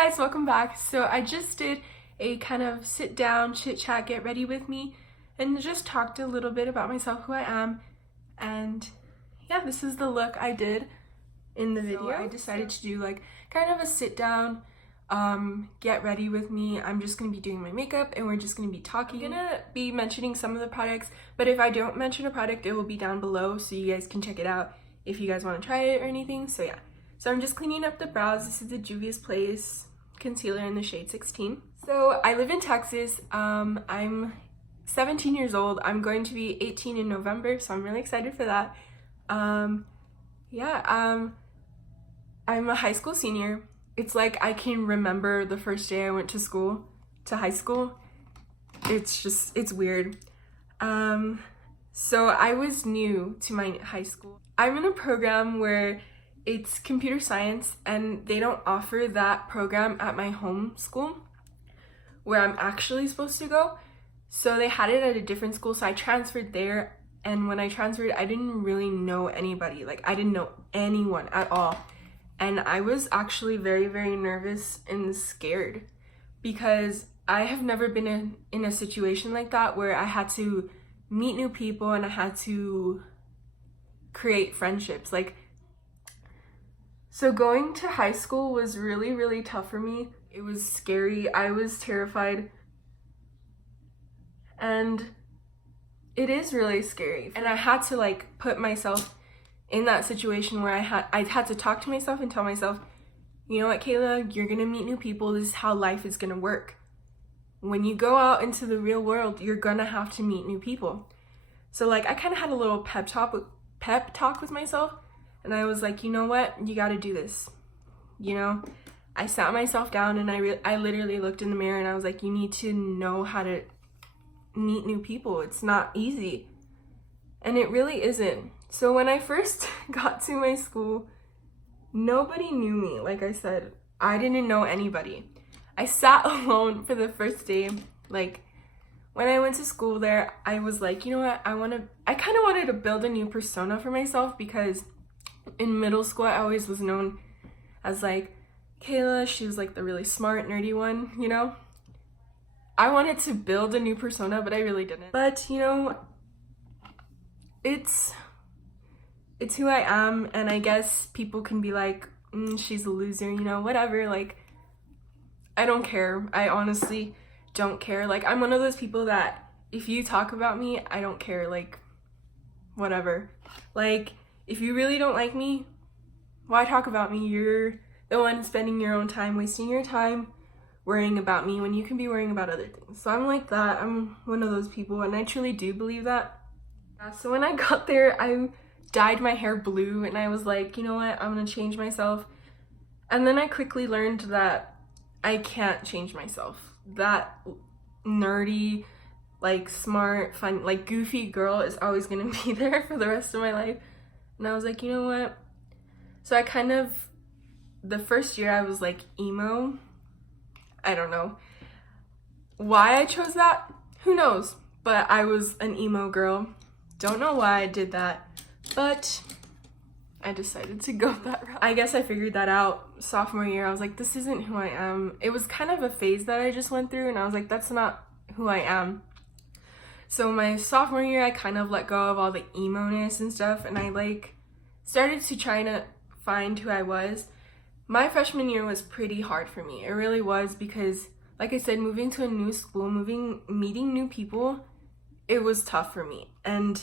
guys, welcome back. So I just did a kind of sit down, chit chat, get ready with me, and just talked a little bit about myself, who I am, and yeah, this is the look I did in the video. I decided to do like kind of a sit down, get ready with me. I'm just gonna be doing my makeup and we're just gonna be talking. I'm gonna be mentioning some of the products, but if I don't mention a product, it will be down below so you guys can check it out if you guys want to try it or anything. So yeah. So I'm just cleaning up the brows. This is the Juvia's Place concealer in the shade 16. So I live in Texas. I'm 17 years old. I'm going to be 18 in November, so I'm really excited for that. I'm a high school senior. It's like I can remember the first day I went to school, to high school. It's weird. So I was new to my high school. I'm in a program where it's computer science, and they don't offer that program at my home school where I'm actually supposed to go. So they had it at a different school, so I transferred there, and when I transferred, I didn't really know anybody. Like, I didn't know anyone at all. And I was actually very, very nervous and scared because I have never been in a situation like that where I had to meet new people and I had to create friendships. So going to high school was really, really tough for me. It was scary. I was terrified. And it is really scary. And I had to like put myself in that situation where I had to talk to myself and tell myself, you know what, Kayla, you're gonna meet new people. This is how life is gonna work. When you go out into the real world, you're gonna have to meet new people. So like I kind of had a little pep talk with myself. And I was like, you know what? You got to do this. You know, I sat myself down and I literally looked in the mirror and I was like, you need to know how to meet new people. It's not easy. And it really isn't. So when I first got to my school, nobody knew me. Like I said, I didn't know anybody. I sat alone for the first day. Like when I went to school there, I was like, you know what? I kind of wanted to build a new persona for myself because in middle school, I always was known as like, Kayla, she was like the really smart, nerdy one, you know? I wanted to build a new persona, but I really didn't. But, you know, it's who I am, and I guess people can be like, she's a loser, you know, whatever. Like, I don't care. I honestly don't care. Like, I'm one of those people that if you talk about me, I don't care. Like, whatever. Like, if you really don't like me, why talk about me? You're the one spending your own time, wasting your time worrying about me when you can be worrying about other things. So I'm like that. I'm one of those people, and I truly do believe that. So when I got there, I dyed my hair blue, and I was like, you know what? I'm gonna change myself. And then I quickly learned that I can't change myself. That nerdy, like smart, fun, like goofy girl is always gonna be there for the rest of my life. And I was like, you know what? So I kind of, the first year I was like emo. I don't know why I chose that. Who knows? But I was an emo girl. Don't know why I did that, but I decided to go that route. I guess I figured that out sophomore year. I was like, this isn't who I am. It was kind of a phase that I just went through, and I was like, that's not who I am. So my sophomore year, I kind of let go of all the emo-ness and stuff, and I like started to try to find who I was. My freshman year was pretty hard for me. It really was because, like I said, moving to a new school, meeting new people, it was tough for me. And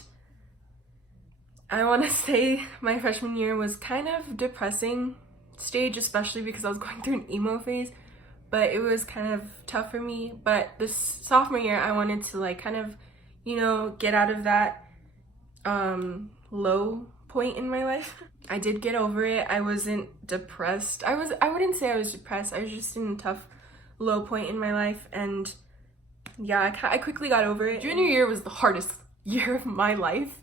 I want to say my freshman year was kind of depressing stage, especially because I was going through an emo phase, but it was kind of tough for me. But this sophomore year, I wanted to like kind of, you know, get out of that low point in my life. I did get over it. I wasn't depressed. I wouldn't say I was depressed. I was just in a tough low point in my life, and yeah, I quickly got over it. Junior year was the hardest year of my life.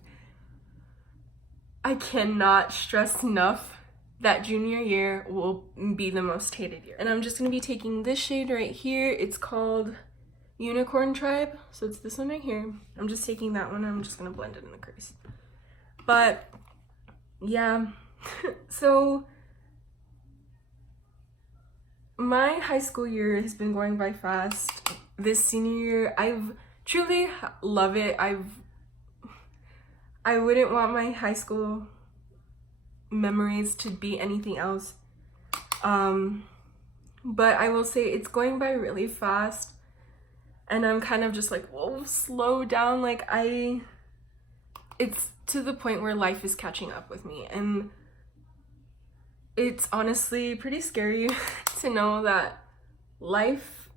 I cannot stress enough that junior year will be the most hated year. And I'm just gonna be taking this shade right here. It's called Unicorn Tribe. So it's this one right here. I'm just taking that one. I'm just gonna blend it in the crease. But yeah, so my high school year has been going by fast. This senior year, I've truly love it. I wouldn't want my high school memories to be anything else. But I will say it's going by really fast, and I'm kind of just like, whoa, slow down. Like it's to the point where life is catching up with me, and it's honestly pretty scary to know that life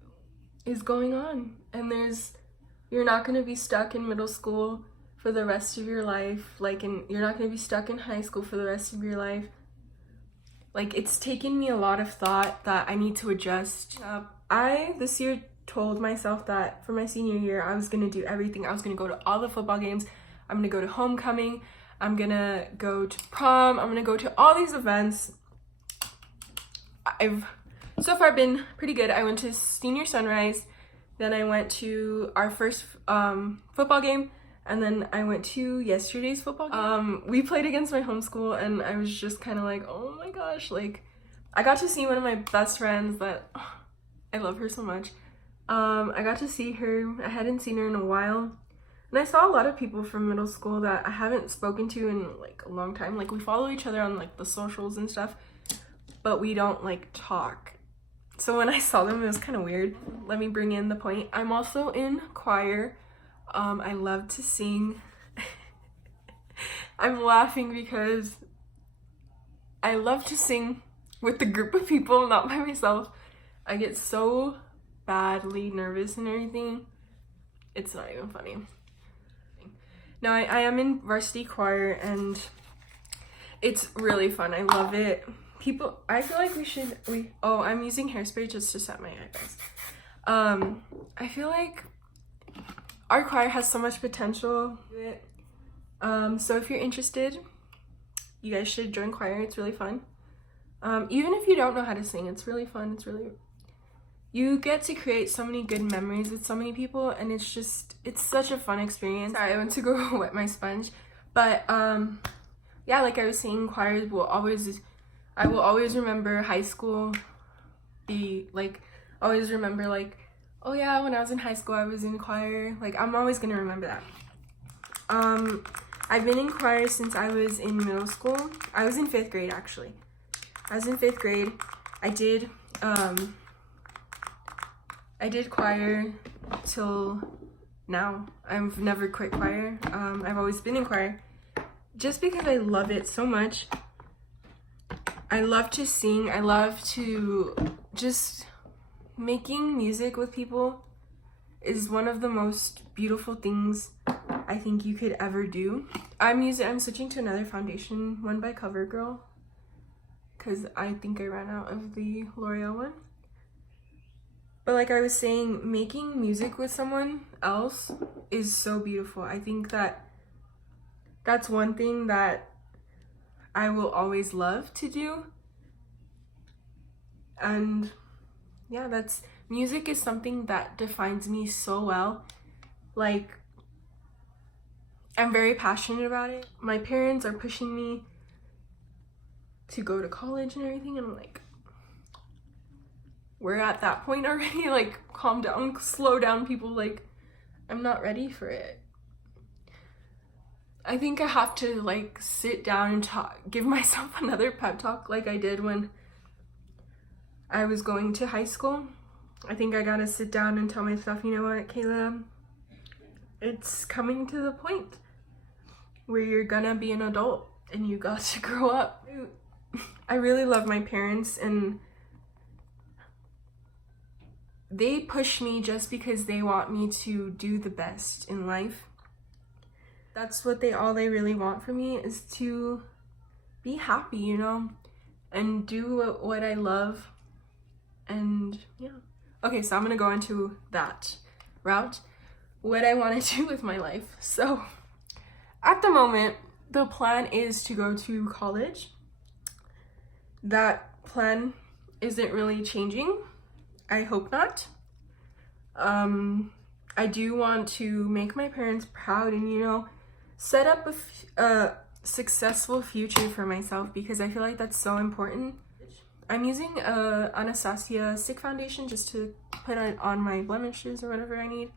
is going on, and you're not going to be stuck in middle school for the rest of your life, you're not going to be stuck in high school for the rest of your life. Like, it's taken me a lot of thought that I need to adjust. I this year told myself that for my senior year I was going to do everything. I was going to go to all the football games, I'm going to go to homecoming, I'm going to go to prom, I'm going to go to all these events. I've so far been pretty good. I went to senior sunrise, then I went to our first football game, and then I went to yesterday's football game. We played against my homeschool, and I was just kind of like, oh my gosh, like, I got to see one of my best friends that I love her so much. I got to see her. I hadn't seen her in a while, and I saw a lot of people from middle school that I haven't spoken to in like a long time. Like, we follow each other on like the socials and stuff, but we don't like talk. So when I saw them, it was kind of weird. Let me bring in the point. I'm also in choir. I love to sing. I'm laughing because I love to sing with a group of people, not by myself. I get so badly nervous and everything. It's not even funny. Now I am in varsity choir, and it's really fun. I love it. People, I feel like oh, I'm using hairspray just to set my eyebrows. I feel like our choir has so much potential. So if you're interested, you guys should join choir. It's really fun. Even if you don't know how to sing, it's really fun. You get to create so many good memories with so many people, and it's such a fun experience. Sorry, I went to go wet my sponge. But yeah, like I was saying, choirs I will always remember high school. Always remember, like, oh yeah, when I was in high school I was in choir. Like, I'm always gonna remember that. I've been in choir since I was in middle school. I was in 5th grade, actually. I was in 5th grade. I did choir till now. I've never quit choir. I've always been in choir just because I love it so much. I love to sing. I love to just making music with people is one of the most beautiful things I think you could ever do. I'm switching to another foundation, one by CoverGirl, because I think I ran out of the L'Oreal one. But like I was saying, making music with someone else is so beautiful. I think that's one thing that I will always love to do. And yeah, music is something that defines me so well. Like, I'm very passionate about it. My parents are pushing me to go to college and everything, and I'm like, we're at that point already. Like, calm down, slow down, people. Like, I'm not ready for it. I think I have to like sit down and give myself another pep talk like I did when I was going to high school. I think I gotta sit down and tell myself, you know what, Kayla, it's coming to the point where you're gonna be an adult and you got to grow up. I really love my parents, and they push me just because they want me to do the best in life. That's all they really want from me, is to be happy, you know, and do what I love. And yeah. Okay, so I'm gonna go into that route, what I want to do with my life. So at the moment, the plan is to go to college. That plan isn't really changing. I hope not. I do want to make my parents proud and, you know, set up a successful future for myself, because I feel like that's so important. I'm using Anastasia stick foundation just to put it on my blemishes or whatever I need.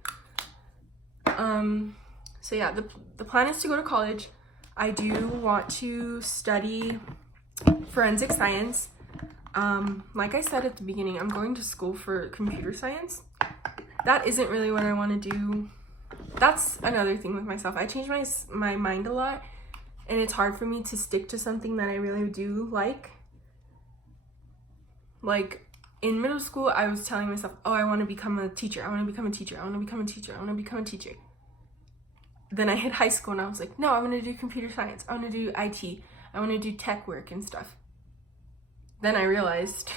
So yeah, the plan is to go to college. I do want to study forensic science. Like I said at the beginning, I'm going to school for computer science. That isn't really what I want to do. That's another thing with myself. I change my mind a lot, and it's hard for me to stick to something that I really do like. Like in middle school, I was telling myself, oh, I want to become a teacher. I want to become a teacher. I want to become a teacher. I want to become a teacher. Then I hit high school and I was like, no, I want to do computer science. I want to do IT. I want to do tech work and stuff. Then I realized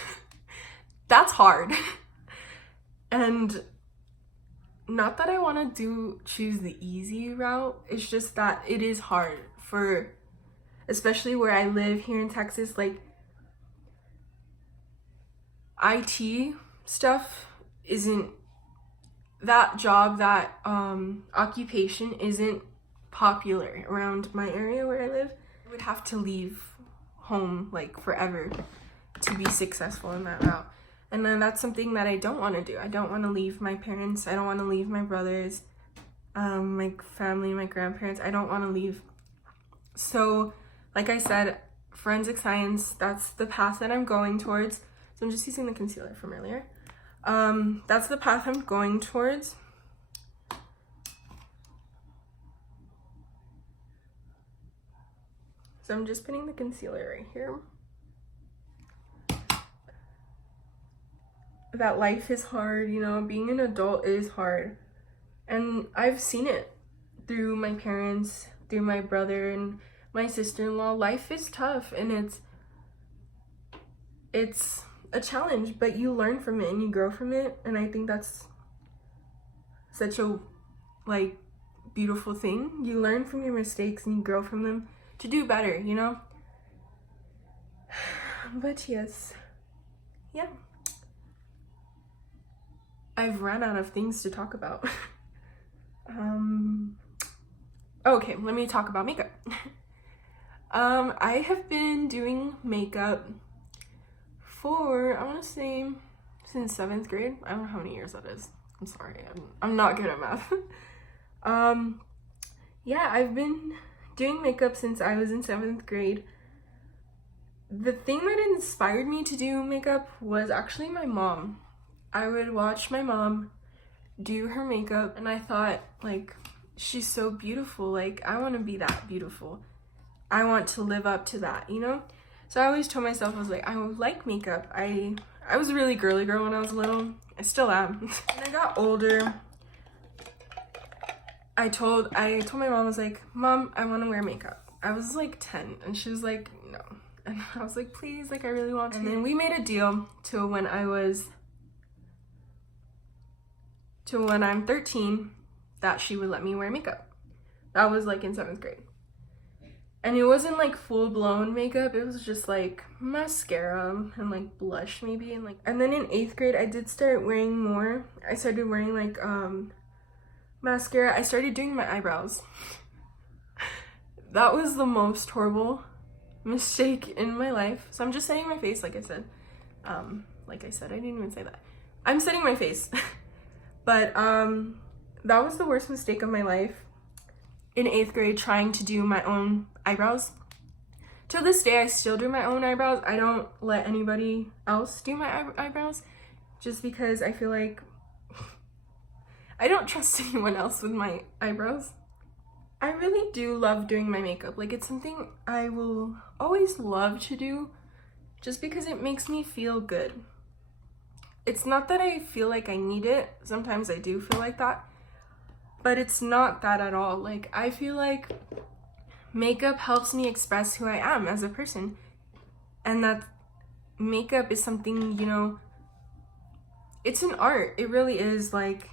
that's hard. And not that I want to choose the easy route. It's just that it is hard for, especially where I live here in Texas, like IT stuff isn't, that job, that occupation isn't popular around my area where I live. I would have to leave home like forever to be successful in that route. And then that's something that I don't want to do. I don't want to leave my parents. I don't want to leave my brothers, my family, my grandparents. I don't want to leave. So like I said, forensic science, that's the path that I'm going towards. So I'm just using the concealer from earlier. That's the path I'm going towards. So I'm just putting the concealer right here. That life is hard, you know, being an adult is hard. And I've seen it through my parents, through my brother and my sister-in-law. Life is tough and it's a challenge, but you learn from it and you grow from it. And I think that's such a like beautiful thing. You learn from your mistakes and you grow from them to do better, you know. But yes, yeah, I've run out of things to talk about. Okay, let me talk about makeup. I have been doing makeup for, I want to say, since 7th grade. I don't know how many years that is. I'm sorry, I'm not good at math. Yeah, I've been doing makeup since I was in 7th grade. The thing that inspired me to do makeup was actually my mom. I would watch my mom do her makeup and I thought, like, she's so beautiful. Like, I want to be that beautiful. I want to live up to that, you know? So I always told myself, I was like, I like makeup. I was a really girly girl when I was little. I still am. When I got older, I told my mom, I was like, Mom, I want to wear makeup. I was like 10 and she was like, no. And I was like, please, like I really want to. And then we made a deal to when I'm 13 that she would let me wear makeup. That was like in 7th grade. And it wasn't like full-blown makeup, it was just like mascara and like blush maybe, and then in 8th grade I did start wearing more. I started wearing like mascara. I started doing my eyebrows. That was the most horrible mistake in my life. So I'm just setting my face, like I said. I didn't even say that. I'm setting my face. But that was the worst mistake of my life. In 8th grade, trying to do my own eyebrows. To this day, I still do my own eyebrows. I don't let anybody else do my eyebrows just because I feel like I don't trust anyone else with my eyebrows. I really do love doing my makeup. Like, it's something I will always love to do just because it makes me feel good. It's not that I feel like I need it. Sometimes I do feel like that. But it's not that at all. Like, I feel like makeup helps me express who I am as a person. And that makeup is something, you know, it's an art. It really is. Like,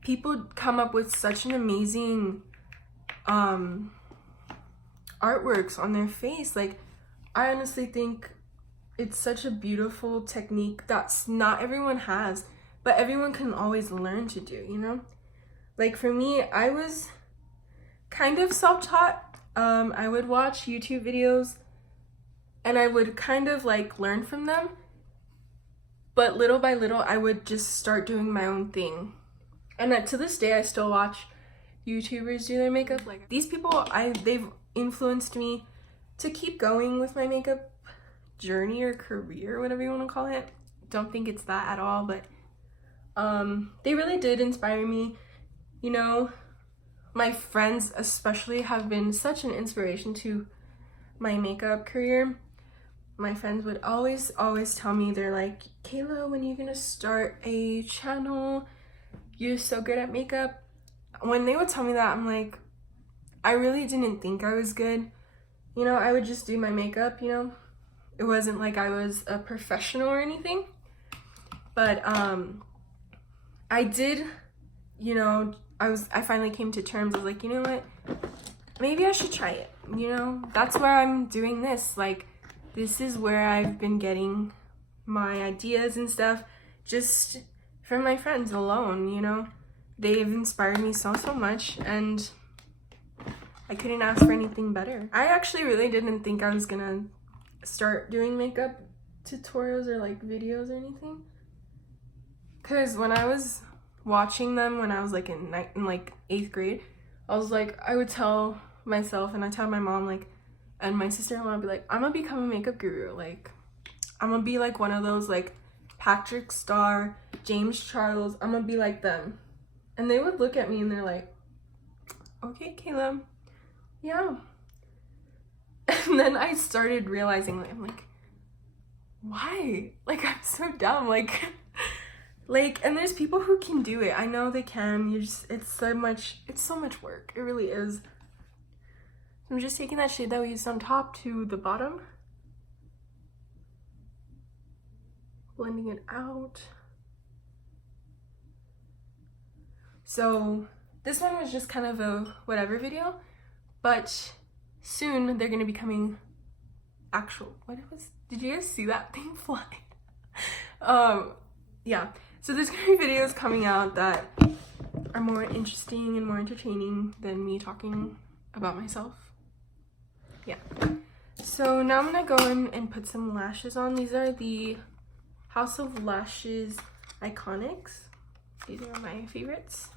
people come up with such an amazing artworks on their face. Like, I honestly think it's such a beautiful technique that's not everyone has. But everyone can always learn to do, you know? Like for me, I was kind of self-taught. I would watch YouTube videos and I would kind of like learn from them, but little by little I would just start doing my own thing. And to this day I still watch YouTubers do their makeup. Like these people, they've influenced me to keep going with my makeup journey or career, whatever you want to call it. Don't think it's that at all, but they really did inspire me. You know, my friends especially have been such an inspiration to my makeup career. My friends would always tell me, they're like, Kayla, when are you gonna start a channel? You're so good at makeup. When they would tell me that, I'm like, I really didn't think I was good. You know, I would just do my makeup, you know. It wasn't like I was a professional or anything. But I did, you know, I finally came to terms. I was like, you know what? Maybe I should try it. You know, that's where I'm doing this. Like, this is where I've been getting my ideas and stuff just from my friends alone, you know. They've inspired me so much, and I couldn't ask for anything better. I actually really didn't think I was gonna start doing makeup tutorials or like videos or anything, because when I was watching them when I was like in 8th grade, I was like, I would tell myself, and I tell my mom, like, and my sister-in-law would be like, I'm gonna become a makeup guru. Like, I'm gonna be like one of those like Patrick Star, James Charles. I'm gonna be like them. And they would look at me and they're like, okay, Kayla, yeah. And then I started realizing, like, I'm like, why? Like, I'm so dumb. Like, and there's people who can do it. I know they can. It's so much work. It really is. I'm just taking that shade that we used on top to the bottom, blending it out. So this one was just kind of a whatever video, but soon they're gonna be coming actual, did you guys see that thing fly? Yeah, so there's gonna be videos coming out that are more interesting and more entertaining than me talking about myself. Yeah, so now I'm gonna go in and put some lashes on. These are the House of Lashes Iconics. These are my favorites.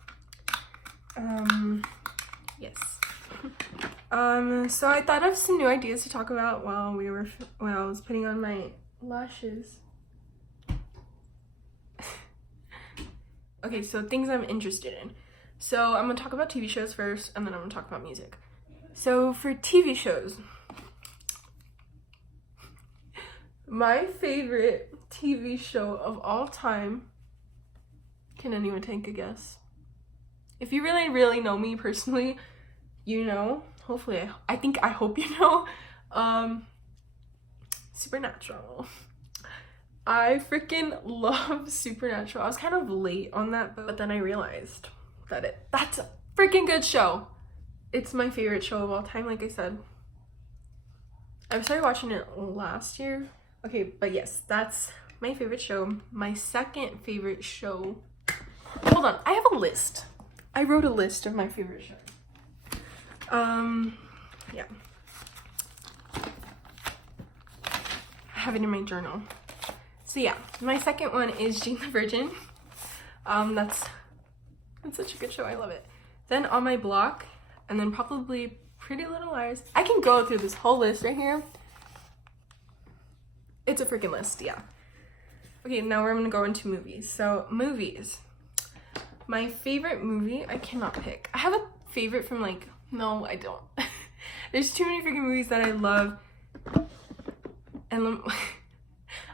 Yes. So I thought of some new ideas to talk about while I was putting on my lashes. Okay, so things I'm interested in. So I'm gonna talk about TV shows first, and then I'm gonna talk about music. So for TV shows, my favorite TV show of all time, can anyone take a guess? If you really know me personally, you know, hopefully, I hope you know, Supernatural. I freaking love Supernatural. I was kind of late on that, but then I realized that that's a freaking good show. It's my favorite show of all time, like I said. I started watching it last year. Okay, but yes, that's my favorite show. My second favorite show, hold on, I have a list. I wrote a list of my favorite shows. Yeah. I have it in my journal. So yeah, my second one is Jane the Virgin. That's such a good show, I love it. Then On My Block, and then probably Pretty Little Liars. I can go through this whole list right here. It's a freaking list, yeah. Okay, now we're gonna go into movies. So movies. My favorite movie, I cannot pick. I have a favorite from like, no, I don't. There's too many freaking movies that I love. And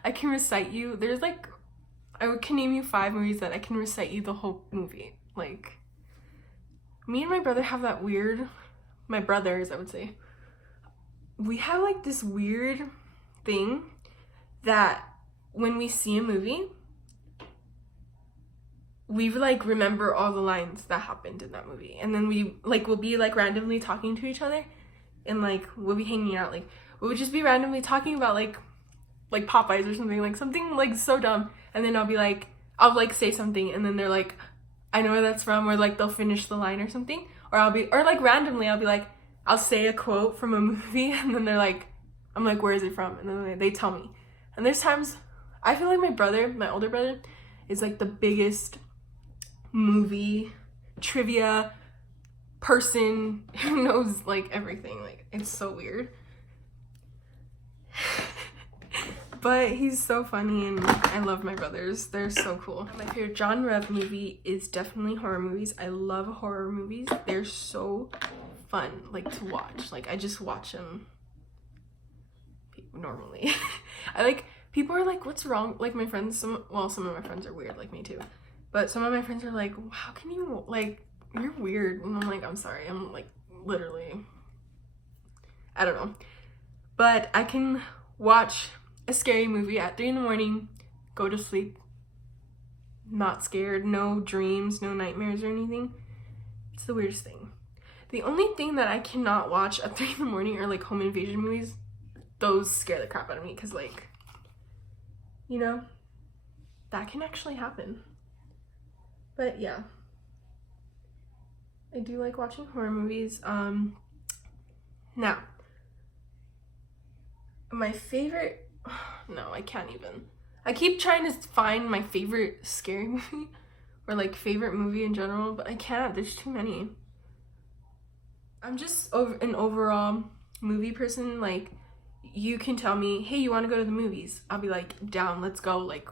I can recite you, there's like, I can name you 5 movies that I can recite you the whole movie. Like, me and my brother have that weird, my brothers, I would say, we have like this weird thing that when we see a movie, we like remember all the lines that happened in that movie, and then we like will be like randomly talking to each other, and like we'll be hanging out, like we would just be randomly talking about like Popeyes or something like so dumb, and then I'll like say something, and then they're like, I know where that's from, or like they'll finish the line or something, or like randomly I'll be like, I'll say a quote from a movie, and then they're like, I'm like, where is it from? And then they tell me. And there's times I feel like my brother, my older brother, is like the biggest movie trivia person who knows like everything. Like, it's so weird. But he's so funny, and I love my brothers. They're so cool. My favorite genre of movie is definitely horror movies. I love horror movies. They're so fun, like, to watch. Like, I just watch them normally. People are like, what's wrong? Like, my friends, some of my friends are weird, like me too. But some of my friends are like, how can you, like, you're weird. And I'm like, I'm sorry. I'm like, literally, I don't know. But I can watch a scary movie at 3 in the morning, go to sleep, not scared, no dreams, no nightmares or anything. It's the weirdest thing. The only thing that I cannot watch at 3 in the morning are like home invasion movies. Those scare the crap out of me because, like, you know, that can actually happen. But yeah, I do like watching horror movies. Now, my favorite, no, I can't even. I keep trying to find my favorite scary movie or like favorite movie in general, but I can't. There's too many. I'm just an overall movie person. Like, you can tell me, hey, you want to go to the movies? I'll be like, down, let's go. Like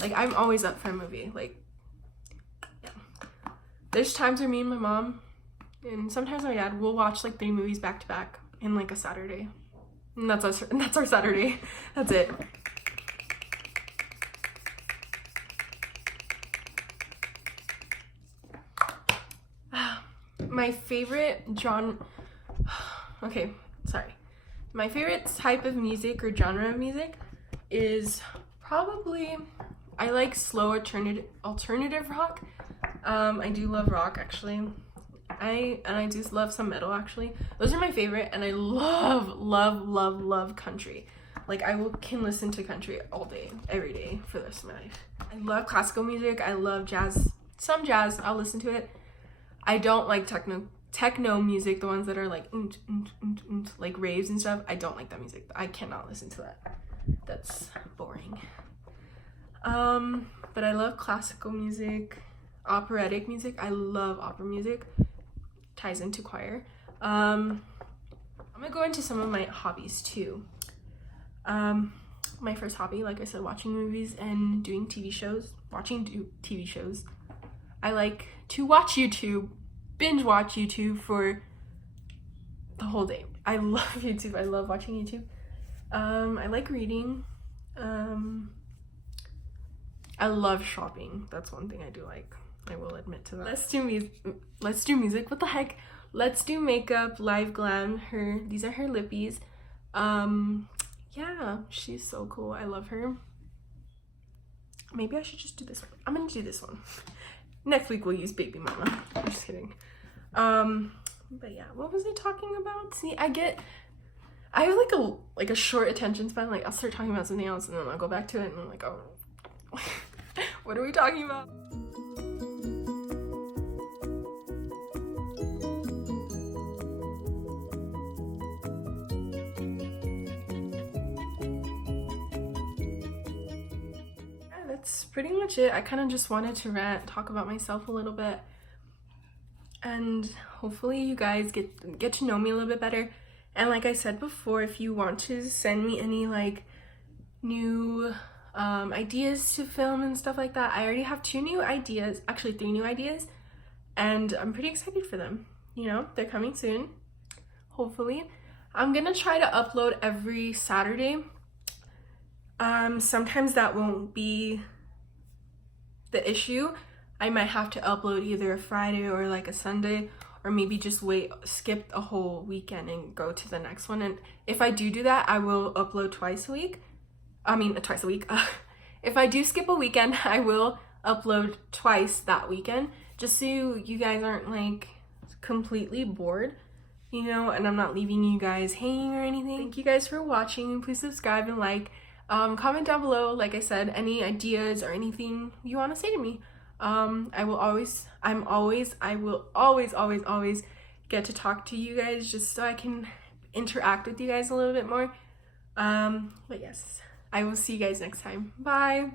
I'm always up for a movie. Like, yeah. There's times where me and my mom and sometimes my dad will watch like 3 movies back to back in like a Saturday. And that's our Saturday. That's it. My favorite genre, okay, sorry. My favorite type of music or genre of music is probably, I like slow alternative rock. I do love rock, actually. I do love some metal, actually. Those are my favorite, and I love country. Like, can listen to country all day, every day for the rest of my life. I love classical music. I love jazz. Some jazz, I'll listen to it. I don't like techno music, the ones that are like like raves and stuff. I don't like that music. I cannot listen to that. That's boring. But I love classical music, operatic music. I love opera music. Ties into choir. I'm gonna go into some of my hobbies too. My first hobby, like I said, watching movies and doing TV shows. Watching TV shows. I like to watch YouTube, binge watch YouTube for the whole day. I love YouTube. I love watching YouTube. I like reading. I love shopping. That's one thing I do like. I will admit to that. Let's do music. What the heck? Let's do makeup. Liveglam. These are her lippies. Yeah, she's so cool. I love her. Maybe I should just do this one. I'm gonna do this one. Next week we'll use Baby Mama. I'm just kidding. But yeah, what was I talking about? See, I have like a short attention span. Like, I'll start talking about something else and then I'll go back to it and I'm like, oh, what are we talking about? That's pretty much it. I kind of just wanted to talk about myself a little bit, and hopefully you guys get to know me a little bit better. And like I said before, if you want to send me any like new ideas to film and stuff like that, I already have 2 new ideas, actually 3 new ideas, and I'm pretty excited for them. You know, they're coming soon, hopefully. I'm gonna try to upload every Saturday. Sometimes that won't be the issue. I might have to upload either a Friday or like a Sunday, or maybe just skip a whole weekend and go to the next one. And if I do that, I will upload twice a week. If I do skip a weekend, I will upload twice that weekend, just so you guys aren't like completely bored, you know, and I'm not leaving you guys hanging or anything. Thank you guys for watching. Please subscribe and like. Comment down below, like I said, any ideas or anything you want to say to me. I will always get to talk to you guys, just so I can interact with you guys a little bit more. But yes, I will see you guys next time. Bye.